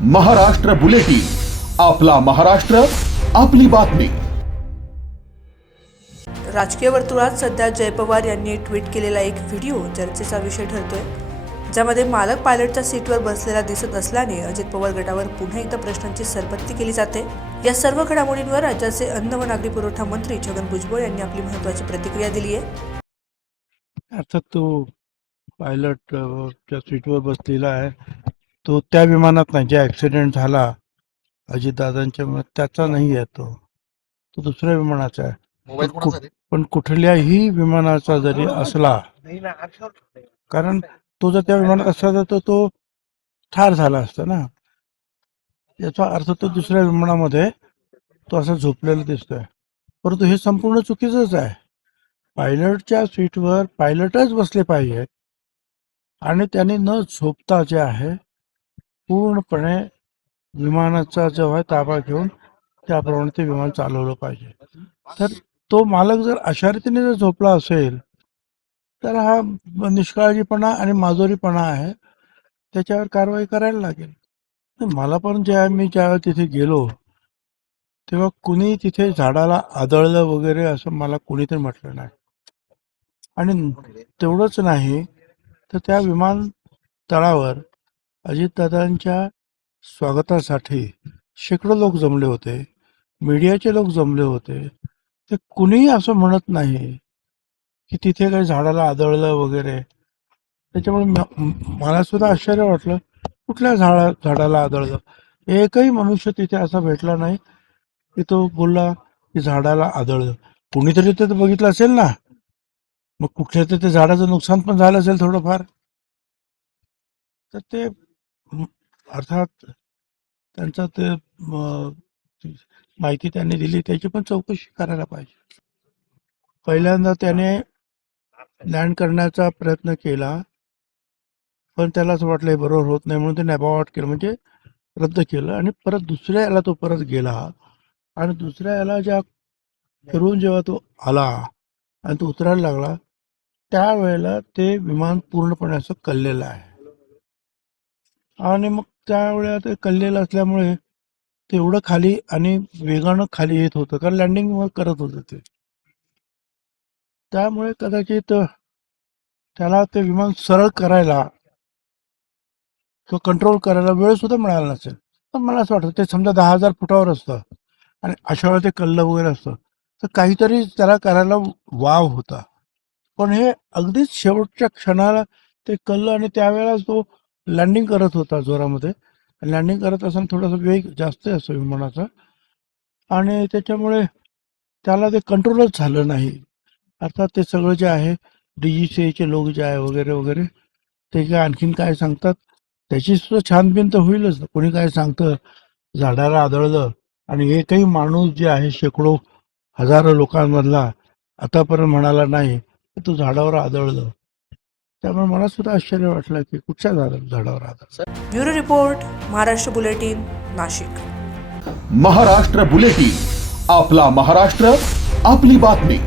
Maharashtra bulletin, आपला महाराष्ट्र, आपली बातमी। राजकीय वर्तुळात सध्या जय पवार यांनी ट्विट केलेला एक व्हिडिओ चर्चेचा विषय ठरतोय, ज्यामध्ये मालक पायलटच्या सीटवर बसलेला दिसत असल्याने अजित पवार गटावर पुन्हा एकदा प्रश्नांची सरबत्ती केली जाते। या सर्व घडामोडींवर राज्याचे अन्न व नागरी पुरवठा मंत्री छगन भुजबळ यांनी आपली महत्त्वाची प्रतिक्रिया दिली आहे। अर्थात तो पायलट च्या सीटवर बसलेला आहे, तो त्या विमानात नाही, जे ॲक्सिडेंट झाला अजितदादांच्या त्याचा नाही आहे, तो दुसऱ्या विमानाचा आहे। पण कुठल्याही विमानाचा जरी असला, कारण तो जर त्या विमानात असता तर तो ठार झाला असता ना, याचा अर्थ तो दुसऱ्या विमानामध्ये तो असा झोपलेला दिसतोय। परंतु हे संपूर्ण चुकीचंच आहे। पायलटच्या सीटवर पायलटच बसले पाहिजेत आणि त्याने न झोपता जे आहे पूर्णपणे विमानाचा जेव्हा ताबा घेऊन त्याप्रमाणे ते विमान चालवलं पाहिजे। तर तो मालक जर अशा रीतीने जर झोपला असेल तर हा निष्काळजीपणा आणि माजोरीपणा आहे, त्याच्यावर कारवाई करायला लागेल। मला पण मी ज्यावेळेला तिथे गेलो तेव्हा कुणी तिथे झाडाला आदळलं वगैरे असं मला कुणीतरी म्हटलं नाही। आणि तेवढंच नाही तर त्या विमानतळावर अजितदादांच्या स्वागतासाठी शेकडो लोक जमले होते, मीडियाचे लोक जमले होते। ते कुणीही असं म्हणत नाही की तिथे काही झाडाला आदळलं वगैरे। त्याच्यामुळे मला सुद्धा आश्चर्य वाटलं, कुठल्या झाडाला आदळलं? एकही मनुष्य तिथे असा भेटला नाही की तो बोलला की झाडाला आदळलं। कुणीतरी ते बघितलं असेल ना, मग कुठल्या तर ते झाडाचं नुकसान पण झालं असेल थोडंफार, तर ते अर्थात त्यांचं ते माहिती त्यांनी दिली त्याची पण चौकशी करायला पाहिजे। पहिल्यांदा त्याने लँड करण्याचा प्रयत्न केला, पण त्याला असं वाटलं हे बरोबर होत नाही म्हणून त्याने अबॉर्ट केलं, म्हणजे रद्द केलं। आणि परत दुसऱ्या याला तो परत गेला आणि दुसऱ्या याला फिरून जेव्हा तो आला आणि तो उतरायला लागला त्यावेळेला ते विमान पूर्णपणे असं कललेलं आहे। आणि मग त्यावेळेला ते कललेलं असल्यामुळे तेवढं खाली आणि वेगानं खाली येत होतं, कारण लँडिंग करत होतं ते, त्यामुळे कदाचित त्याला ते विमान सरळ करायला किंवा कंट्रोल करायला वेळ सुद्धा मिळाला नसेल। पण मला असं वाटतं ते समजा 10,000 फुटावर असतं आणि अशा वेळेला ते कल्लं वगैरे असतं तर काहीतरी त्याला करायला वाव होता। पण हे अगदीच शेवटच्या क्षणाला ते कल्लं, आणि त्यावेळेला तो लँडिंग करत होता जोरामध्ये। लँडिंग करत असताना थोडासा वेग जास्त असतो विमानाचा आणि त्याच्यामुळे त्याला ते कंट्रोलच झालं नाही। अर्थात ते सगळं जे आहे DGCAचे लोक जे आहे वगैरे वगैरे ते काय आणखीन काय सांगतात त्याची सुद्धा छानबीन तर होईलच। कोणी काय सांगतं झाडाला आदळलं, आणि एकही माणूस जे आहे शेकडो हजारो लोकांमधला आतापर्यंत म्हणाला नाही की तो झाडावर आदळलं। त्यामुळे मला सुद्धा आश्चर्य वाटलं की कुठच्या झाडावर आदळलं। Bureau report, Maharashtra bulletin, Nashik. Maharashtra bulletin, आपला महाराष्ट्र, आपली बातमी।